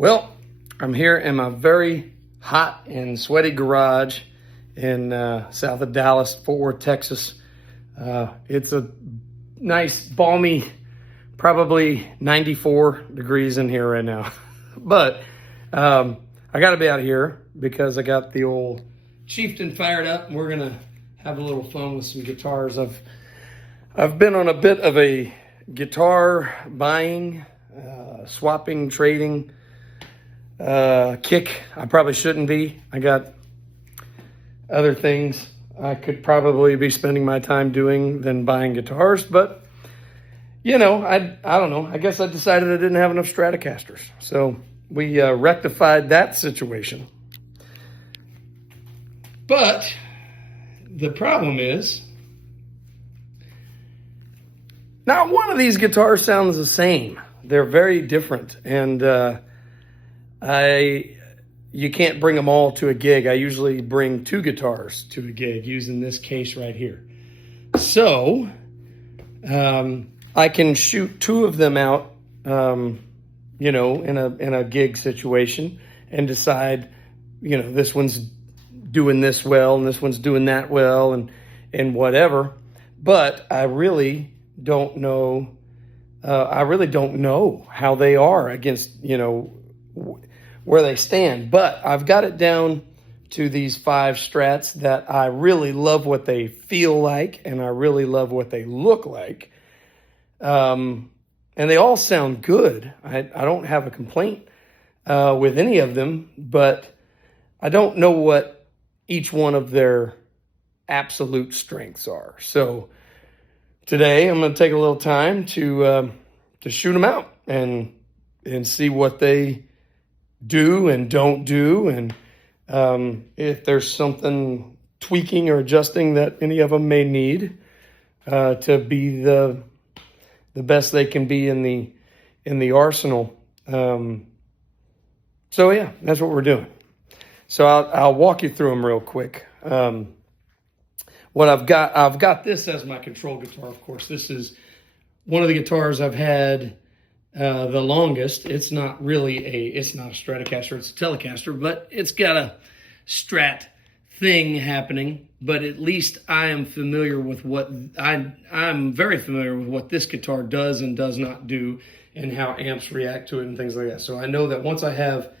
Well, I'm here in my very hot and sweaty garage in south of Dallas, Fort Worth, Texas. It's a nice, balmy, probably 94 degrees in here right now. But I got to be out of here because I got the old Chieftain fired up, and we're going to have a little fun with some guitars. I've been on a bit of a guitar buying, swapping, trading kick. I probably shouldn't be. I got other things I could probably be spending my time doing than buying guitars, but you know, I don't know. I guess I decided I didn't have enough Stratocasters. So we rectified that situation. But the problem is, not one of these guitars sounds the same. They're very different, and you can't bring them all to a gig. I usually bring 2 guitars to a gig using this case right here. So I can shoot 2 of them out, you know, in a gig situation, and decide, you know, this one's doing this well and this one's doing that well, and whatever. But I really don't know. I really don't know how they are against, you know, where they stand. But I've got it down to these 5 strats that I really love what they feel like, and I really love what they look like. And they all sound good. I don't have a complaint with any of them, but I don't know what each one of their absolute strengths are. So today I'm going to take a little time to shoot them out and see what they do and don't do, and if there's something tweaking or adjusting that any of them may need to be the best they can be in the arsenal. So yeah, that's what we're doing. So I'll walk you through them real quick. What I've got this as my control guitar. Of course, this is one of the guitars I've had the longest. It's not really it's not a Stratocaster, it's a Telecaster, but it's got a Strat thing happening. But at least I am familiar with I'm very familiar with what this guitar does and does not do, and how amps react to it and things like that. So I know that once I have,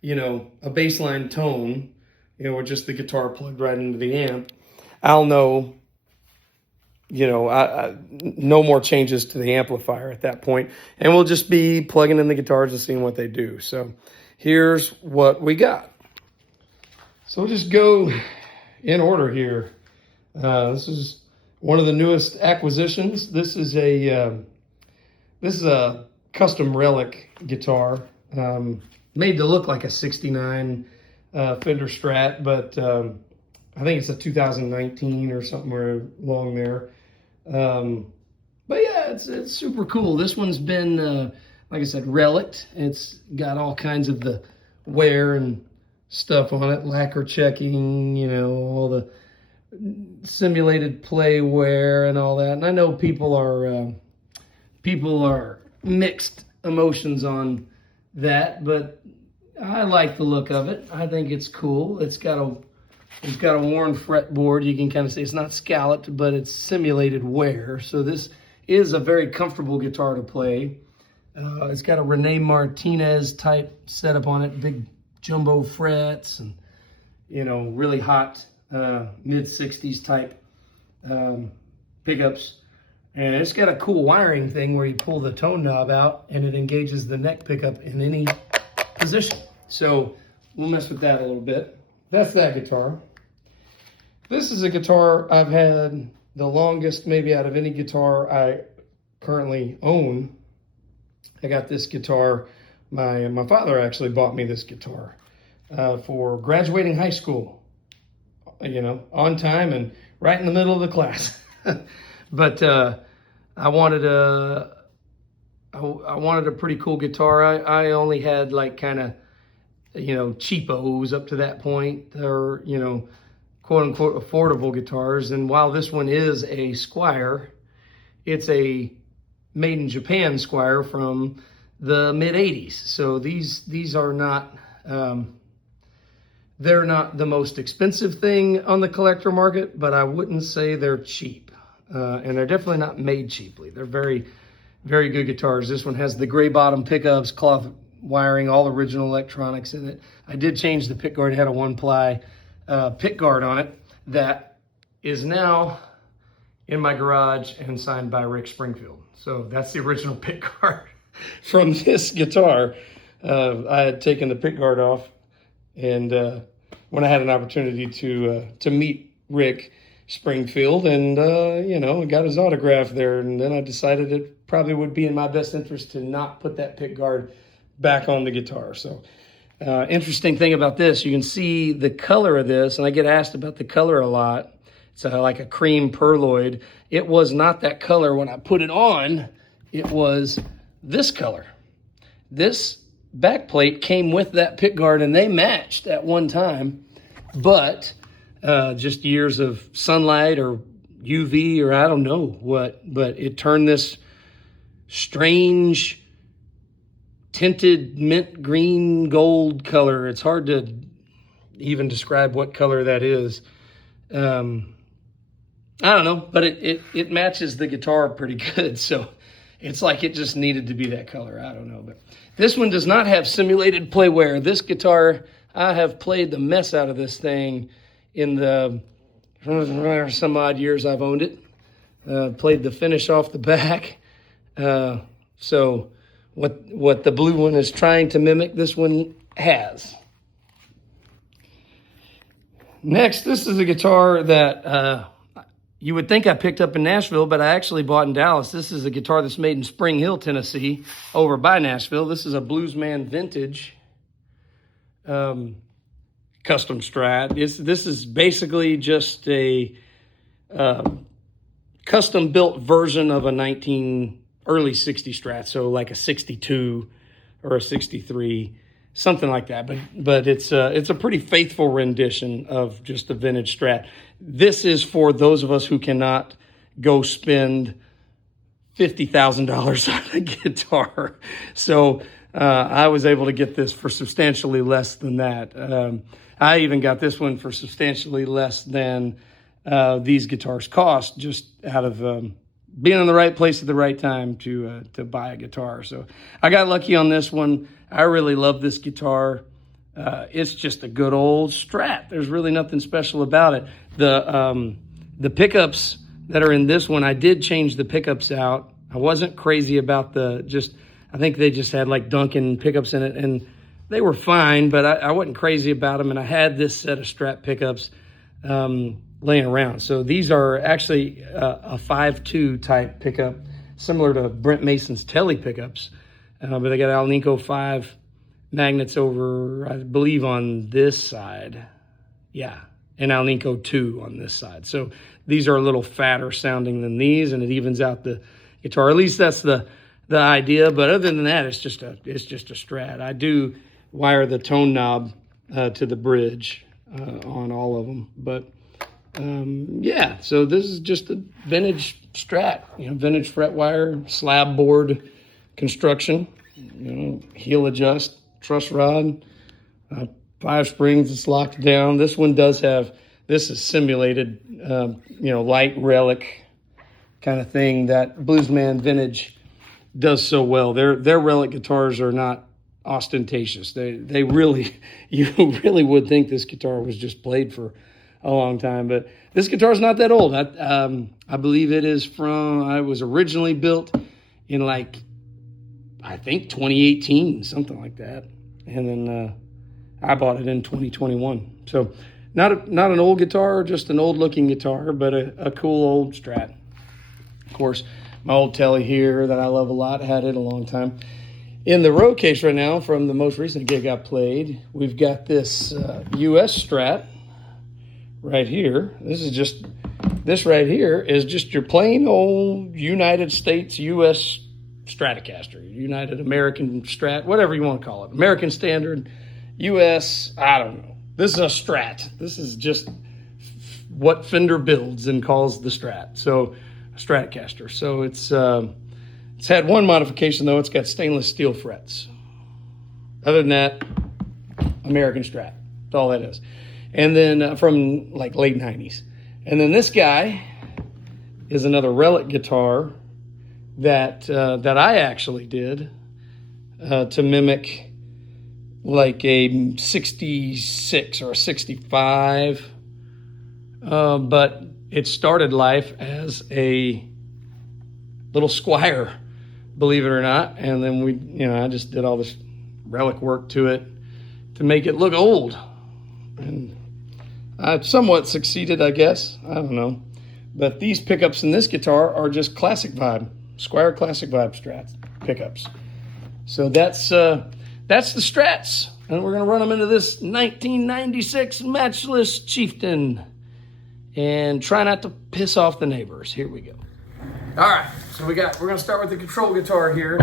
you know, a baseline tone, you know, or just the guitar plugged right into the amp, I'll know, you know, no more changes to the amplifier at that point, and we'll just be plugging in the guitars and seeing what they do. So here's what we got. So we'll just go in order here. This is one of the newest acquisitions. This is a custom relic guitar, made to look like a '69 Fender Strat, but I think it's a 2019 or somewhere along there. But yeah, it's super cool. This one's been, like I said, relicked. It's got all kinds of the wear and stuff on it, lacquer checking, you know, all the simulated play wear and all that. And I know people are mixed emotions on that, but I like the look of it. I think it's cool. It's got a worn fretboard. You can kind of see it's not scalloped, but it's simulated wear. So this is a very comfortable guitar to play. It's got a Rene Martinez type setup on it, big jumbo frets, and, you know, really hot mid-60s type pickups. And it's got a cool wiring thing where you pull the tone knob out and it engages the neck pickup in any position. So we'll mess with that a little bit. That's that guitar. This is a guitar I've had the longest, maybe out of any guitar I currently own. I got this guitar. My father actually bought me this guitar for graduating high school, you know, on time and right in the middle of the class. But I wanted a pretty cool guitar. I only had like kind of, you know, cheapos up to that point, or, you know, quote unquote affordable guitars. And while this one is a Squier, it's a made in Japan Squier from the mid 80s. So these are not, they're not the most expensive thing on the collector market, but I wouldn't say they're cheap. And they're definitely not made cheaply. They're very, very good guitars. This one has the gray bottom pickups, cloth wiring, all original electronics in it. I did change the pick guard. It had a 1-ply pick guard on it that is now in my garage and signed by Rick Springfield. So that's the original pick guard from this guitar. I had taken the pick guard off, and when I had an opportunity to meet Rick Springfield, and you know, got his autograph there, and then I decided it probably would be in my best interest to not put that pick guard back on the guitar. So interesting thing about this, you can see the color of this, and I get asked about the color a lot. It's like a cream perloid. It was not that color when I put it on. It was this color. This backplate came with that pick guard, and they matched at one time, but just years of sunlight or UV or I don't know what, but it turned this strange tinted mint green gold color. It's hard to even describe what color that is. I don't know, but it matches the guitar pretty good. So it's like it just needed to be that color. I don't know, but this one does not have simulated play wear. This guitar, I have played the mess out of this thing in the some odd years I've owned it. Played the finish off the back. So what the blue one is trying to mimic, this one has. Next, this is a guitar that you would think I picked up in Nashville, but I actually bought in Dallas. This is a guitar that's made in Spring Hill, Tennessee, over by Nashville. This is a Bluesman Vintage custom Strat. This is basically just a custom-built version of a early 60 Strat, so like a 62 or a 63, something like that. But it's a pretty faithful rendition of just a vintage Strat. This is for those of us who cannot go spend $50,000 on a guitar. So I was able to get this for substantially less than that. I even got this one for substantially less than these guitars cost, just out of being in the right place at the right time to buy a guitar. So I got lucky on this one. I really love this guitar. It's just a good old Strat. There's really nothing special about it. The pickups that are in this one, I did change the pickups out. I wasn't crazy about I think they just had like Duncan pickups in it, and they were fine, but I wasn't crazy about them. And I had this set of Strat pickups laying around. So these are actually a 5.2 type pickup, similar to Brent Mason's Tele pickups. But they got Alnico 5 magnets over, I believe, on this side. Yeah, and Alnico 2 on this side. So these are a little fatter sounding than these, and it evens out the guitar. At least that's the idea. But other than that, it's just a Strat. I do wire the tone knob to the bridge on all of them. But yeah, so this is just a vintage Strat, vintage fret wire, slab board construction, heel adjust, truss rod, 5 springs, it's locked down. This one does have, this is simulated, light relic kind of thing that Bluesman Vintage does so well. Their relic guitars are not ostentatious. They really, you really would think this guitar was just played for a long time, but this guitar is not that old. I believe it was originally built in I think 2018, something like that. And then I bought it in 2021. So not an old guitar, just an old looking guitar, but a cool old Strat. Of course, my old Tele here that I love a lot, had it a long time. In the row case right now from the most recent gig I played, we've got this US Strat right here. This right here is just your plain old United States US Stratocaster, United American Strat, whatever you want to call it. American Standard, US, I don't know. This is a Strat. This is just what Fender builds and calls the Strat. So, a Stratocaster. So it's It's had one modification though, it's got stainless steel frets. Other than that, American Strat, that's all that is. And then from like late 90s. And then this guy is another relic guitar that I actually did to mimic like a 66 or a 65. But it started life as a little Squire, believe it or not. And then I just did all this relic work to it to make it look old. And I somewhat succeeded, I guess. I don't know. But these pickups in this guitar are just classic vibe, Squire classic vibe Strats pickups. So that's the Strats. And we're going to run them into this 1996 Matchless Chieftain. And try not to piss off the neighbors. Here we go. All right, so we're going to start with the control guitar here.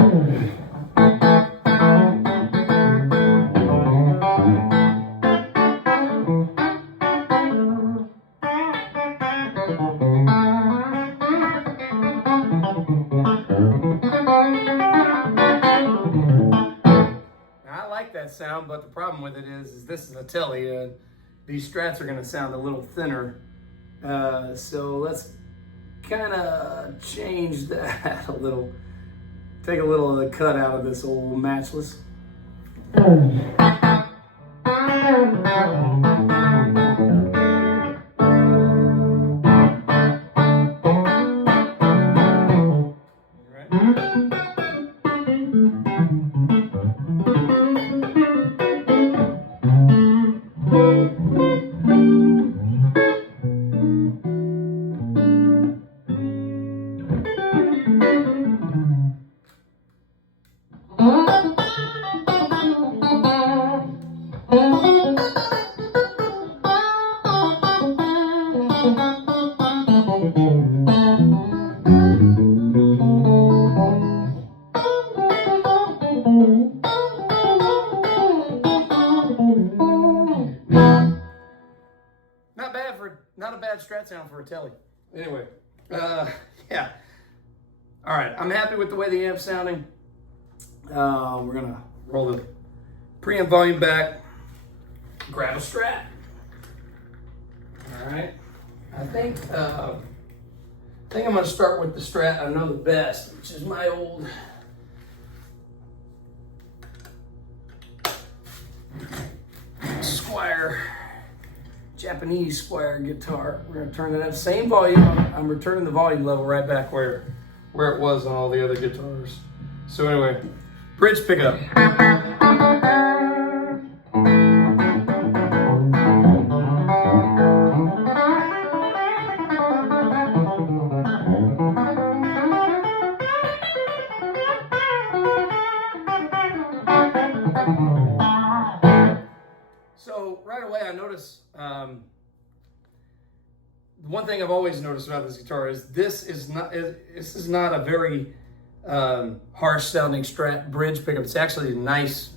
That sound, but the problem with it is this is a telly, and these Strats are going to sound a little thinner. So let's kind of change that a little. Take a little of the cut out of this old Matchless. Not a bad Strat sound for a telly. Anyway, yeah. All right, I'm happy with the way the amp's sounding. We're gonna roll the preamp volume back, grab a Strat. All right, I think I'm gonna start with the Strat I know the best, which is my old Squire. Japanese Squire guitar. We're going to turn it up. Same volume. I'm returning the volume level right back where it was on all the other guitars. So anyway, bridge pickup. So right away I notice one thing I've always noticed about this guitar is this is not a very harsh sounding Strat bridge pickup. It's actually a nice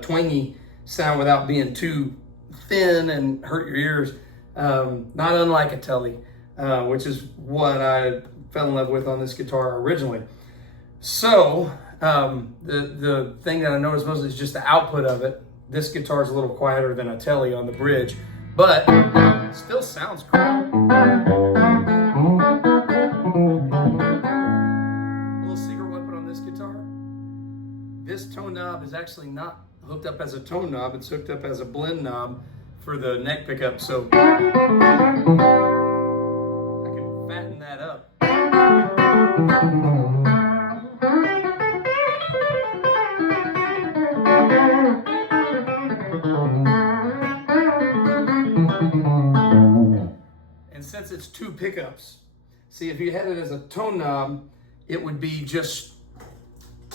twangy sound without being too thin and hurt your ears. Not unlike a telly, which is what I fell in love with on this guitar originally. So the thing that I noticed most is just the output of it. This guitar is a little quieter than a telly on the bridge, but it still sounds cool. Little secret weapon on this guitar. This tone knob is actually not hooked up as a tone knob. It's hooked up as a blend knob for the neck pickup. So I can fatten that up. And since it's two pickups, see, if you had it as a tone knob, it would be just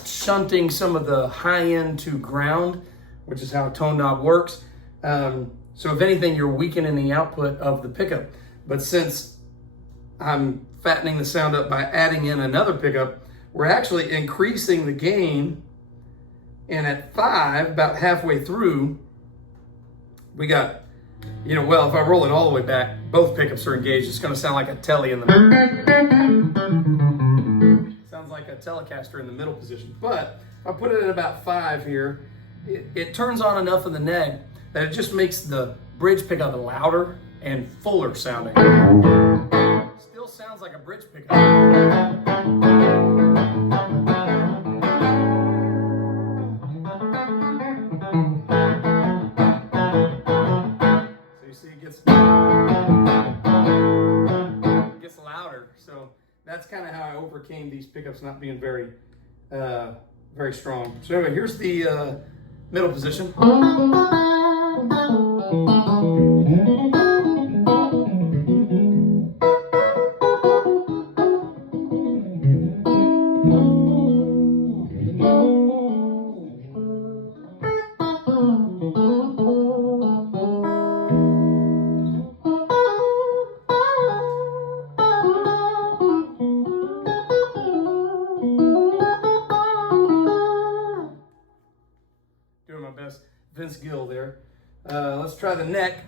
shunting some of the high end to ground, which is how a tone knob works. So if anything, you're weakening the output of the pickup. But since I'm fattening the sound up by adding in another pickup, we're actually increasing the gain. And at 5, about halfway through, we got, well, if I roll it all the way back, both pickups are engaged. It's going to sound like a telly in the middle. Sounds like a Telecaster in the middle position. But if I put it at about 5 here, it turns on enough of the neck that it just makes the bridge pickup louder and fuller sounding. Still sounds like a bridge pickup. So you see it gets louder. So that's kind of how I overcame these pickups not being very strong. So anyway, here's the middle position. Doing my best Vince Gill there. Let's try the neck.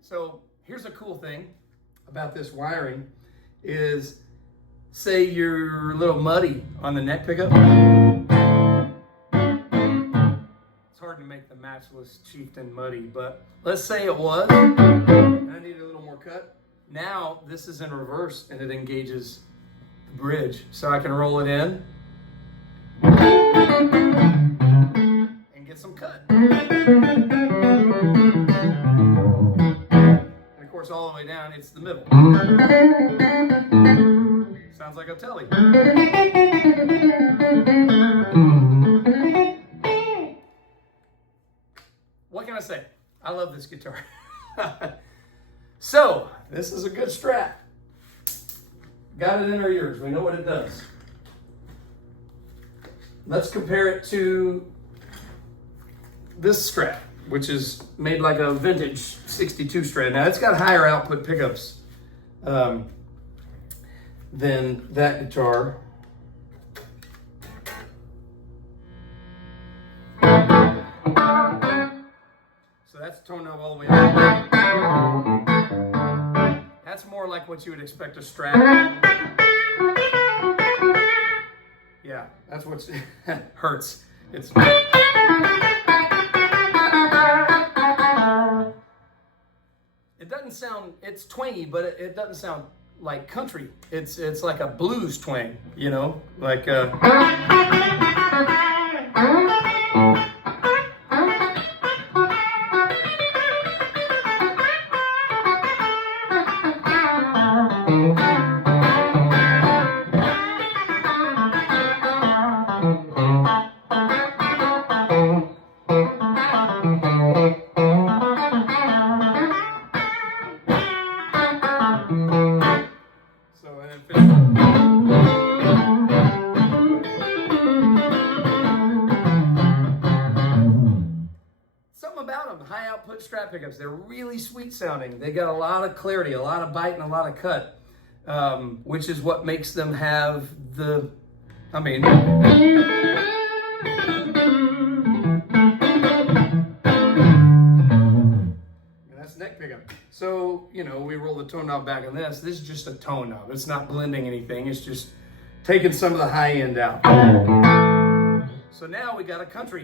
So here's a cool thing about this wiring is, say you're a little muddy on the neck pickup. Hard to make the matchless chieftain muddy, but let's say it was, and I need a little more cut. Now this is in reverse and it engages the bridge, so I can roll it in and get some cut. And of course all the way down it's the middle. Sounds like a telly. What can I say? I love this guitar. So, this is a good Strat. Got it in our ears. We know what it does. Let's compare it to this Strat, which is made like a vintage 62 Strat. Now, it's got higher output pickups than that guitar. That's tone knob all the way up. That's more like what you would expect a Strat. Yeah, that's what hurts. It's it doesn't sound, it's twangy, but it doesn't sound like country. It's like a blues twang, you know, like high output Strat pickups. They're really sweet sounding. They got a lot of clarity, a lot of bite, and a lot of cut, which is what makes them have the, I mean, that's neck pickup. So, you know, we roll the tone knob back on this. This is just a tone knob. It's not blending anything. It's just taking some of the high end out. So now we got a country.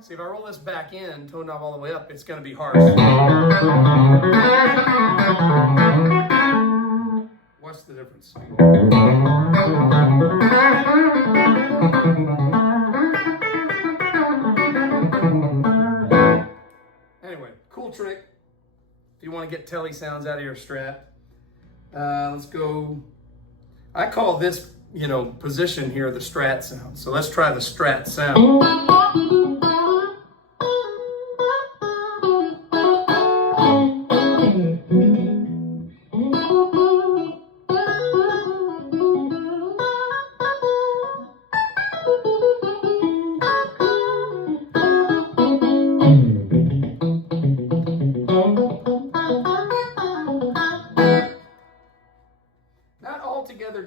See, if I roll this back in, tone knob all the way up, it's going to be harsh. What's the difference? Anyway, cool trick. If you want to get telly sounds out of your Strat, let's go. I call this, you know, position here the Strat sound. So let's try the Strat sound.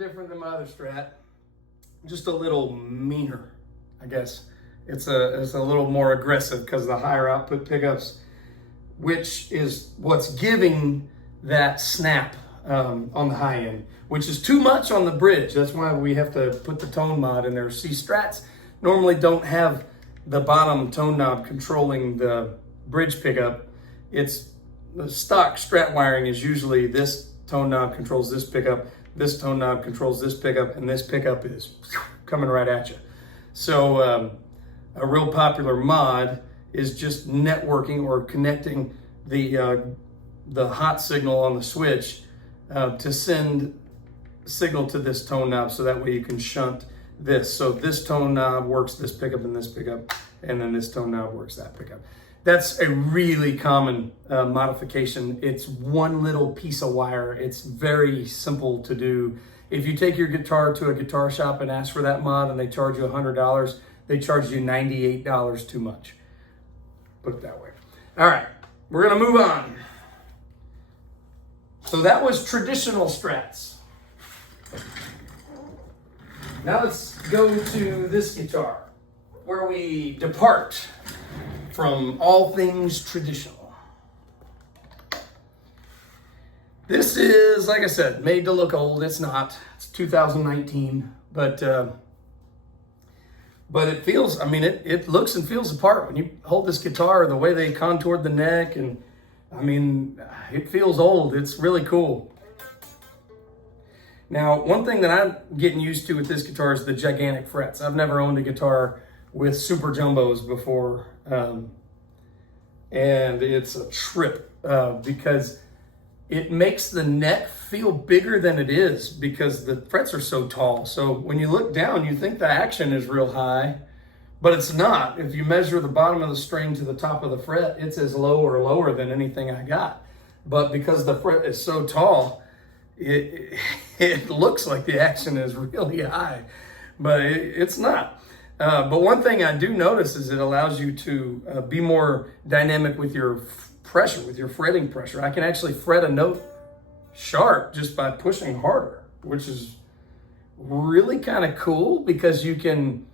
different than my other Strat. Just a little meaner, I guess. It's a little more aggressive because of the higher output pickups, which is what's giving that snap on the high end, which is too much on the bridge. That's why we have to put the tone mod in there. See, Strats normally don't have the bottom tone knob controlling the bridge pickup. It's the stock Strat wiring is usually this tone knob controls this pickup, this tone knob controls this pickup, and this pickup is coming right at you. So a real popular mod is just networking or connecting the hot signal on the switch to send signal to this tone knob, so that way you can shunt this. So this tone knob works this pickup and this pickup, and then this tone knob works that pickup. That's a really common modification. It's one little piece of wire. It's very simple to do. If you take your guitar to a guitar shop and ask for that mod and they charge you $100, they charge you $98 too much. Put it that way. All right, we're gonna move on. So that was traditional Strats. Now let's go to this guitar, where we depart from all things traditional. This is, like I said, made to look old. It's not. It's 2019, but it feels, I mean, it looks and feels apart when you hold this guitar, the way they contoured the neck, and I mean, it feels old. It's really cool. Now, one thing that I'm getting used to with this guitar is the gigantic frets. I've never owned a guitar with super jumbos before, and it's a trip because it makes the neck feel bigger than it is because the frets are so tall. So when you look down, you think the action is real high, but it's not. If you measure the bottom of the string to the top of the fret, it's as low or lower than anything I got. But because the fret is so tall, it looks like the action is really high, but it's not. But one thing I do notice is it allows you to be more dynamic with your pressure, with your fretting pressure. I can actually fret a note sharp just by pushing harder, which is really kind of cool because you can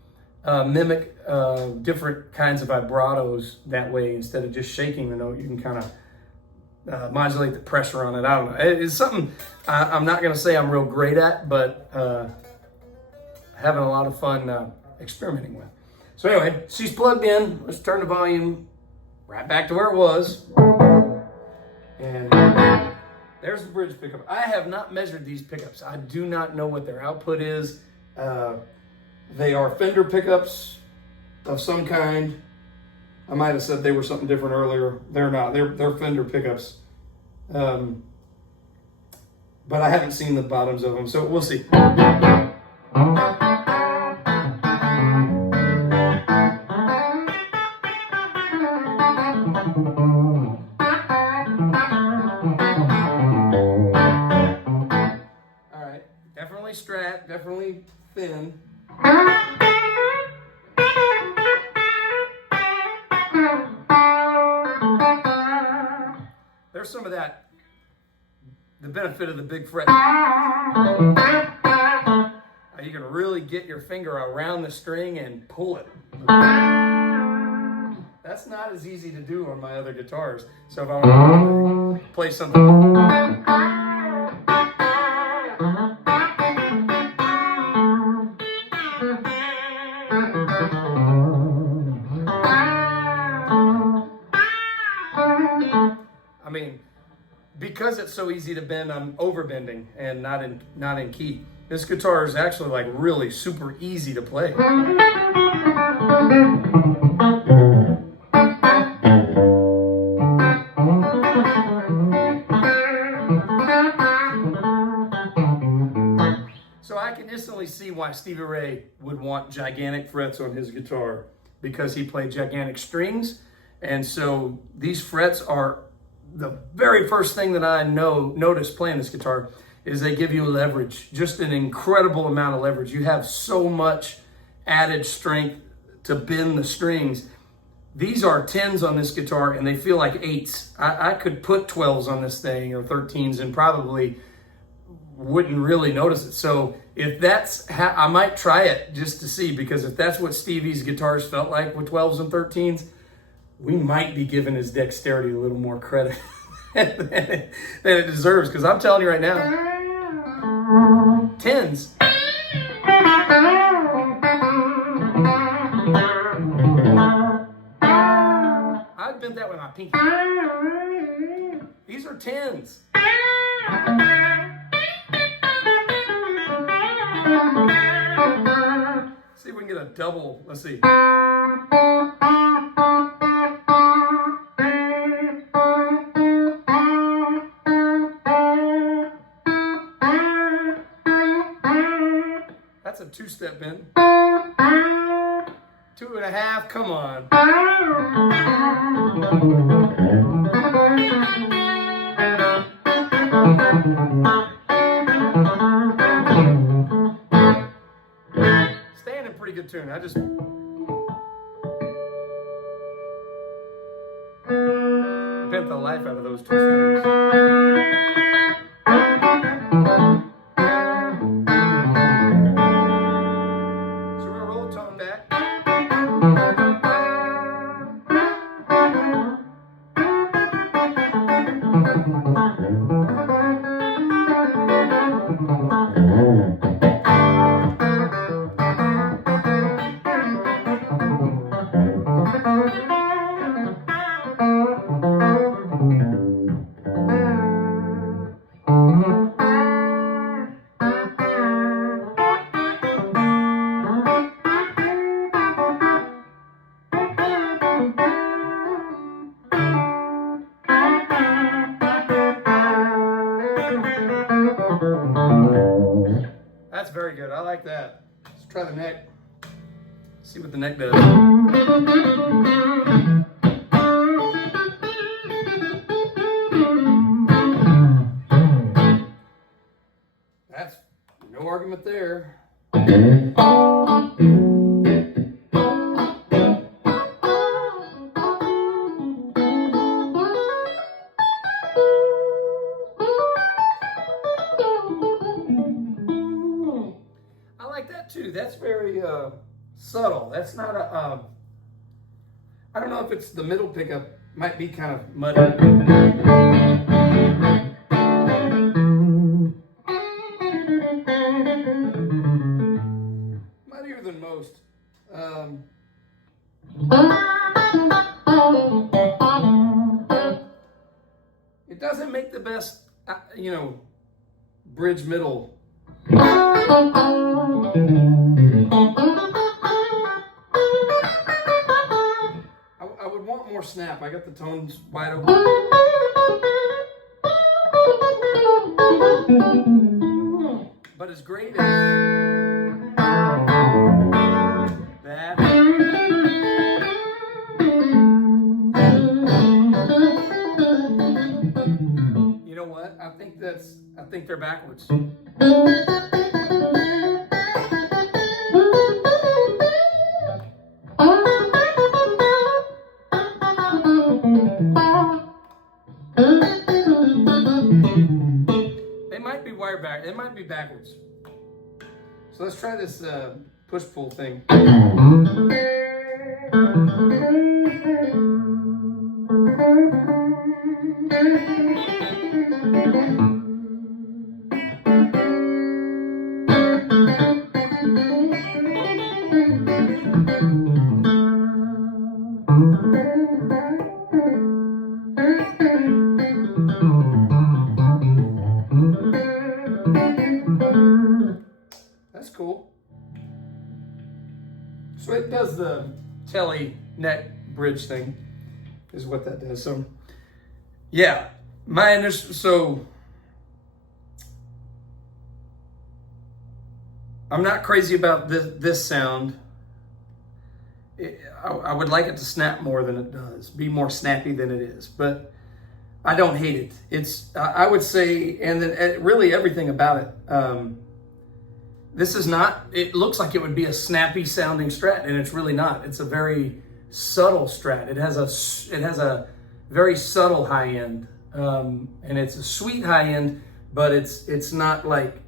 mimic different kinds of vibratos that way. Instead of just shaking the note, you can kind of modulate the pressure on it. I don't know. It's something I'm not going to say I'm real great at, but having a lot of fun experimenting with. So anyway, she's plugged in. Let's turn the volume right back to where it was. And there's the bridge pickup. I have not measured these pickups. I do not know what their output is. They are Fender pickups of some kind. I might have said they were something different earlier. They're not. They're Fender pickups. But I haven't seen the bottoms of them, so we'll see. Definitely Strat, definitely thin. There's some of that, the benefit of the big fret. You can really get your finger around the string and pull it. That's not as easy to do on my other guitars. So if I want to play something. I mean, because it's so easy to bend, I'm overbending and not in key. This guitar is actually like really super easy to play. So I can instantly see why Stevie Ray would want gigantic frets on his guitar, because he played gigantic strings. And so these frets are the very first thing that I noticed playing this guitar is they give you leverage, just an incredible amount of leverage. You have so much added strength to bend the strings. These are 10s on this guitar and they feel like 8s. I could put 12s on this thing or 13s and probably wouldn't really notice it. So if that's I might try it just to see, because if that's what Stevie's guitars felt like with 12s and 13s, we might be giving his dexterity a little more credit than it deserves. Because I'm telling you right now, 10s. I'd bent that with my pinky. These are 10s. See if we can get a double. Let's see. That's a 2-step bend. 2.5, come on. Staying in pretty good tune. I just bent the life out of those 2 strings. That's very good. I like that. Let's try the neck. See what the neck does. That's no argument there. Too. That's very subtle. That's not a, I don't know if it's the middle pickup, might be kind of muddy. Muddier than most. It doesn't make the best, bridge middle. I would want more snap. I got the tones wide open. But as great as that, you know what? I think they're backwards. It might be backwards. So let's try this push-pull thing. That's cool. So it does the telly neck bridge thing, is what that does. So yeah, so I'm not crazy about this sound. I would like it to snap more than it does, be more snappy than it is, but I don't hate it. It's, I would say, and then really everything about it. This is not, it looks like it would be a snappy sounding Strat, and it's really not. It's a very subtle Strat. It has a very subtle high end, and it's a sweet high end, but it's not like,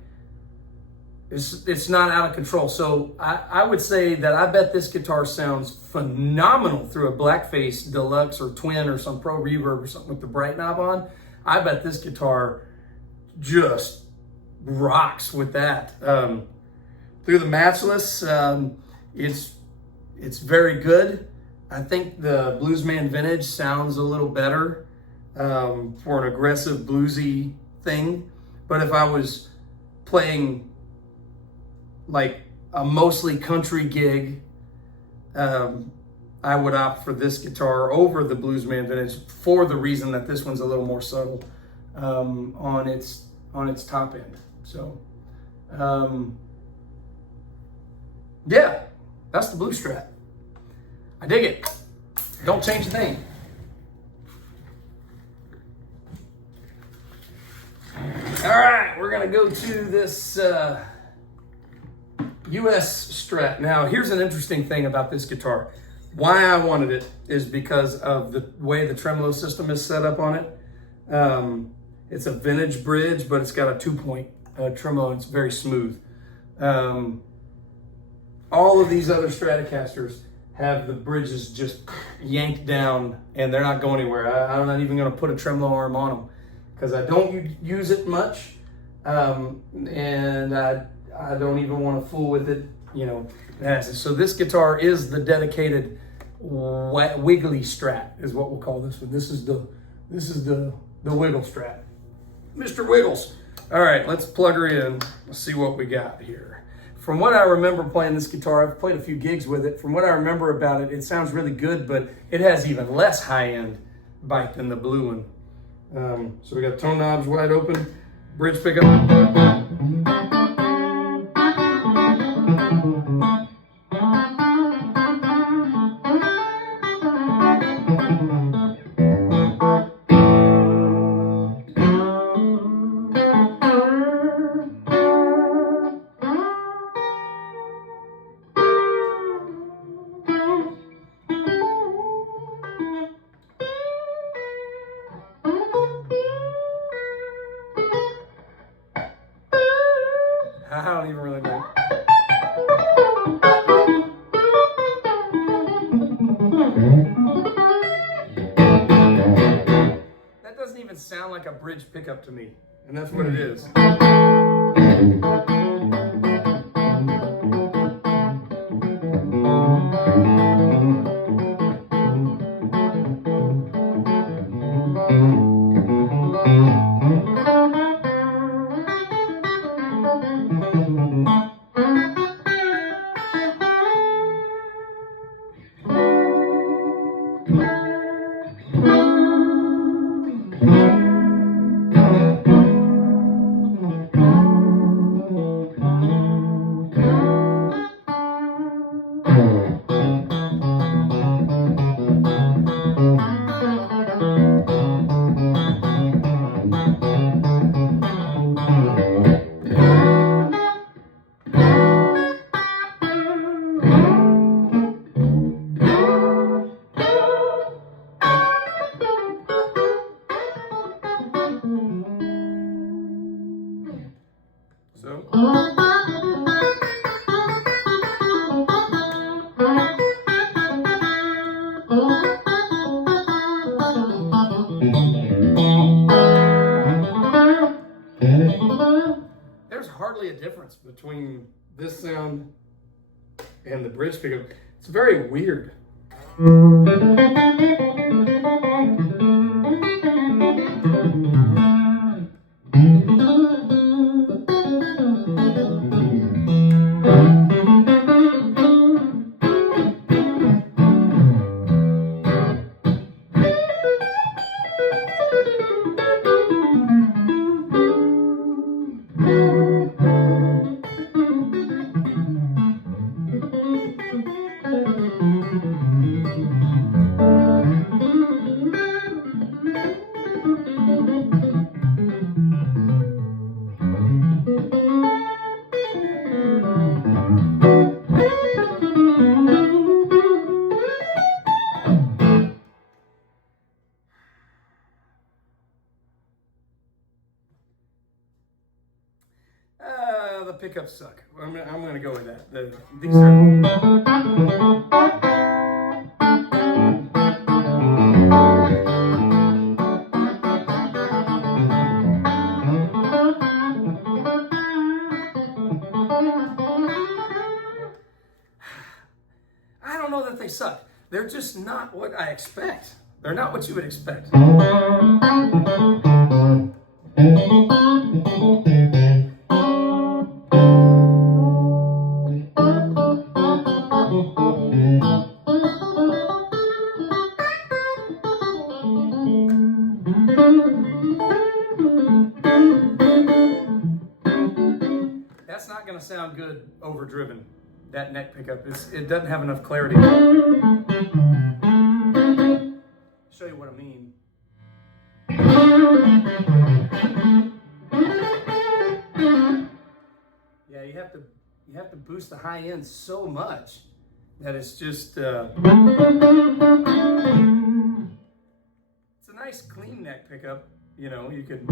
it's not out of control. So I would say that I bet this guitar sounds phenomenal through a Blackface Deluxe or Twin or some Pro Reverb or something with the bright knob on. I bet this guitar just rocks with that. Through the Matchless, it's very good. I think the Bluesman Vintage sounds a little better for an aggressive bluesy thing. But if I was playing like a mostly country gig, I would opt for this guitar over the Bluesman Vintage for the reason that this one's a little more subtle on its top end. So yeah, that's the Blue Strat. I dig it. Don't change a thing. All right, we're gonna go to this US Strat. Now, here's an interesting thing about this guitar. Why I wanted it is because of the way the tremolo system is set up on it. It's a vintage bridge, but it's got a 2-point tremolo, and it's very smooth. All of these other Stratocasters have the bridges just yanked down and they're not going anywhere. I'm not even gonna put a tremolo arm on them because I don't use it much. And I don't even want to fool with it, you know. So this guitar is the dedicated wiggly Strat, is what we'll call this one. This is the Wiggle Strat. Mr. Wiggles. All right, let's plug her in. Let's see what we got here. From what I remember playing this guitar, I've played a few gigs with it. From what I remember about it, it sounds really good, but it has even less high-end bite than the blue one. So we got tone knobs wide open, bridge pickup. I don't even really know. That doesn't even sound like a bridge pickup to me, and that's what it is. There's hardly a difference between this sound and the bridge pickup. It's very weird. pickups suck. I'm gonna go with that. These are. I don't know that they suck. They're just not what I expect. They're not what you would expect. That's not going to sound good overdriven. That neck pickup, it doesn't have enough clarity. Show you what I mean. Yeah, you have to boost the high end so much that it's just it's a nice clean neck pickup. You know, you could.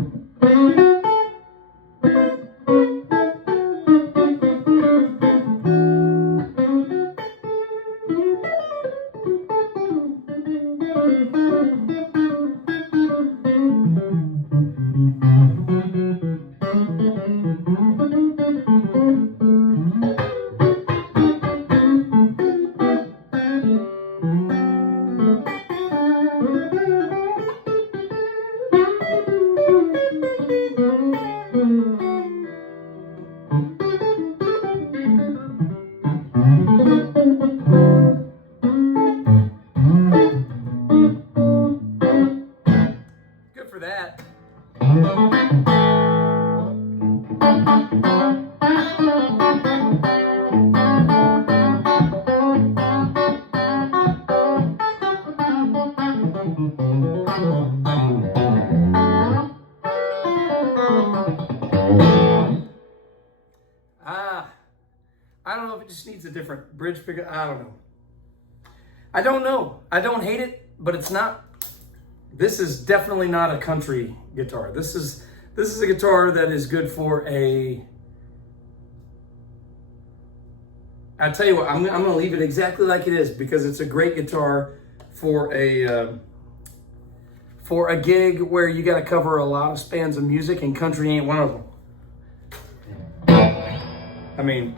Good for that. I don't know if it just needs a different bridge pickup. I don't know. I don't know. I don't hate it, but it's not. This is definitely not a country guitar. This is a guitar that is good for a. I tell you what, I'm going to leave it exactly like it is because it's a great guitar for a gig where you got to cover a lot of spans of music, and country ain't one of them. I mean.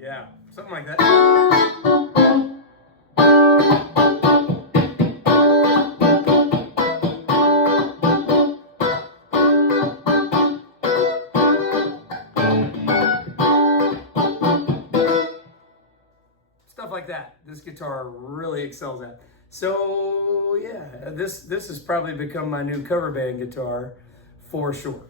Yeah, something like that. Stuff like that. This guitar really excels at. So yeah, this has probably become my new cover band guitar for sure.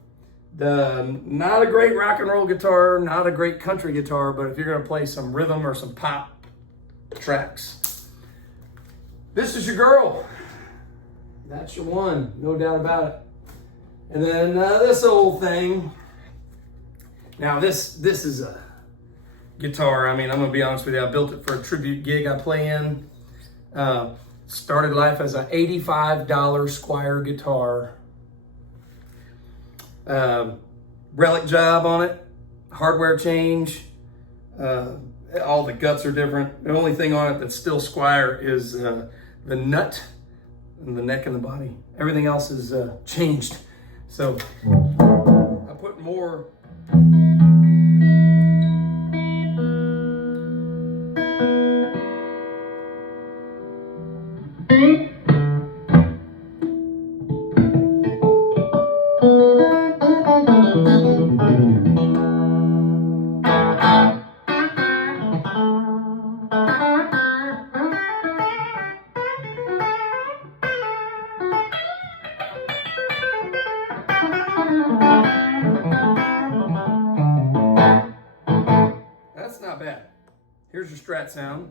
Not a great rock and roll guitar, not a great country guitar, but if you're gonna play some rhythm or some pop tracks, this is your girl. That's your one, no doubt about it. And then this old thing. Now this is a guitar. I mean, I'm gonna be honest with you. I built it for a tribute gig I play in. Started life as an $85 Squire guitar. Relic job on it, hardware change. All the guts are different. The only thing on it that's still Squire is the nut and the neck and the body. Everything else is changed. So I put more. Here's your Strat sound.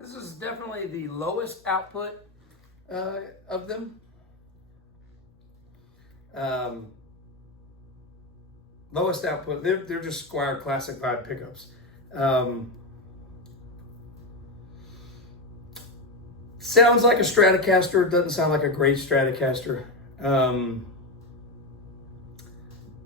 This is definitely the lowest output of them. Lowest output, they're just Squier Classic Vibe pickups. Sounds like a Stratocaster, doesn't sound like a great Stratocaster.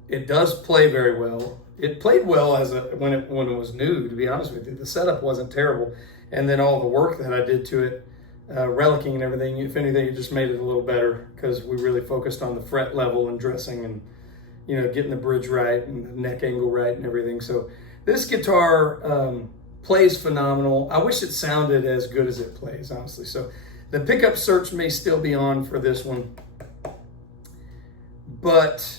It does play very well. It played well when it was new, to be honest with you. The setup wasn't terrible. And then all the work that I did to it, relicking and everything, if anything, it just made it a little better because we really focused on the fret level and dressing and, you know, getting the bridge right and the neck angle right and everything. So this guitar plays phenomenal. I wish it sounded as good as it plays, honestly. So the pickup search may still be on for this one. But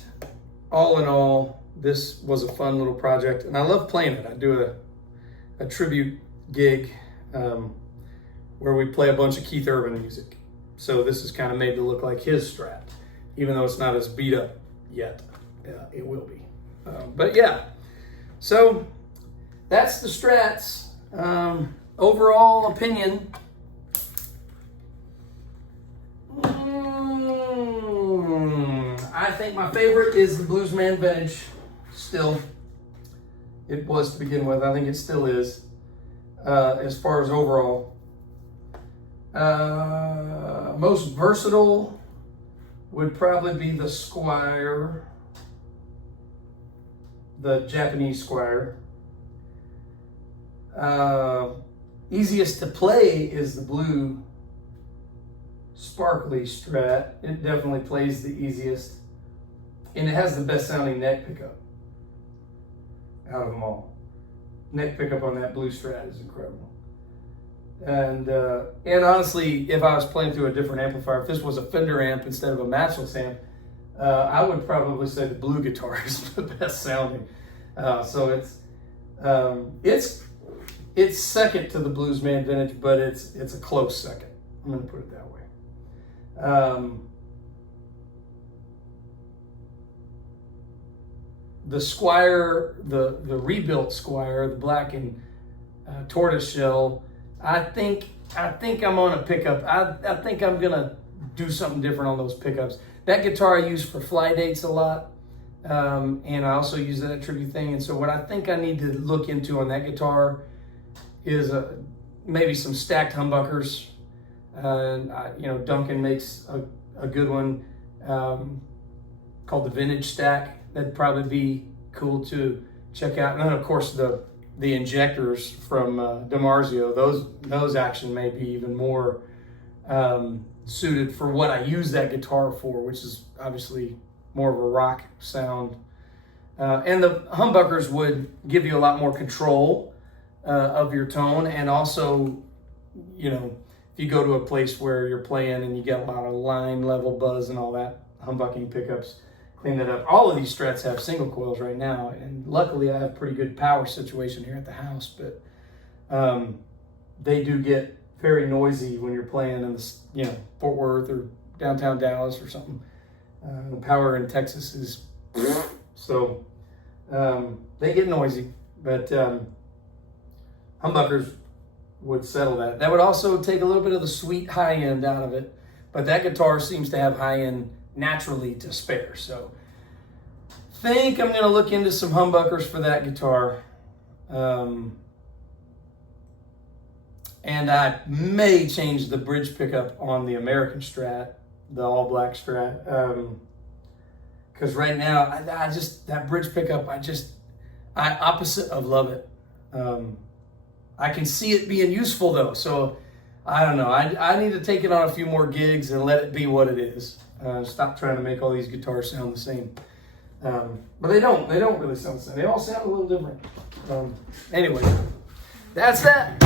all in all, this was a fun little project. And I love playing it. I do a tribute gig where we play a bunch of Keith Urban music. So this is kind of made to look like his Strat, even though it's not as beat up yet. It will be. But yeah, so that's the Strats. Overall opinion, I think my favorite is the Bluesman Vintage. Still, it was to begin with. I think it still is. As far as overall, most versatile would probably be the Squier, the Japanese Squier. Easiest to play is the blue sparkly Strat. It definitely plays the easiest, and it has the best sounding neck pickup out of them all. Neck pickup on that blue Strat is incredible. And honestly, if I was playing through a different amplifier, if this was a Fender amp instead of a matchless amp, I would probably say the blue guitar is the best sounding. So it's second to the Bluesman Vintage, but it's a close second. I'm going to put it that way. The Squier, the rebuilt Squier, the black and tortoise shell, I think I'm on a pickup. I think I'm gonna do something different on those pickups. That guitar I use for fly dates a lot, and I also use that at tribute thing. And so what I think I need to look into on that guitar is maybe some stacked humbuckers. Duncan makes a good one called the Vintage Stack. That'd probably be cool to check out. And then of course the injectors from DiMarzio, those actually may be even more suited for what I use that guitar for, which is obviously more of a rock sound. And the humbuckers would give you a lot more control of your tone, and also, you know, if you go to a place where you're playing and you get a lot of line level buzz and all that, humbucking pickups clean that up. All of these Strats have single coils right now, and luckily I have a pretty good power situation here at the house, but they do get very noisy when you're playing in the, Fort Worth or downtown Dallas or something. The power in Texas is So they get noisy, but humbuckers would settle that. That would also take a little bit of the sweet high end out of it, but that guitar seems to have high end naturally to spare. So think I'm going to look into some humbuckers for that guitar. And I may change the bridge pickup on the American Strat, the all black Strat. Because right now, I just, that bridge pickup, I opposite of love it. I can see it being useful though. So I don't know. I need to take it on a few more gigs and let it be what it is. Stop trying to make all these guitars sound the same. But they don't really sound the same. They all sound a little different. Anyway, that's that.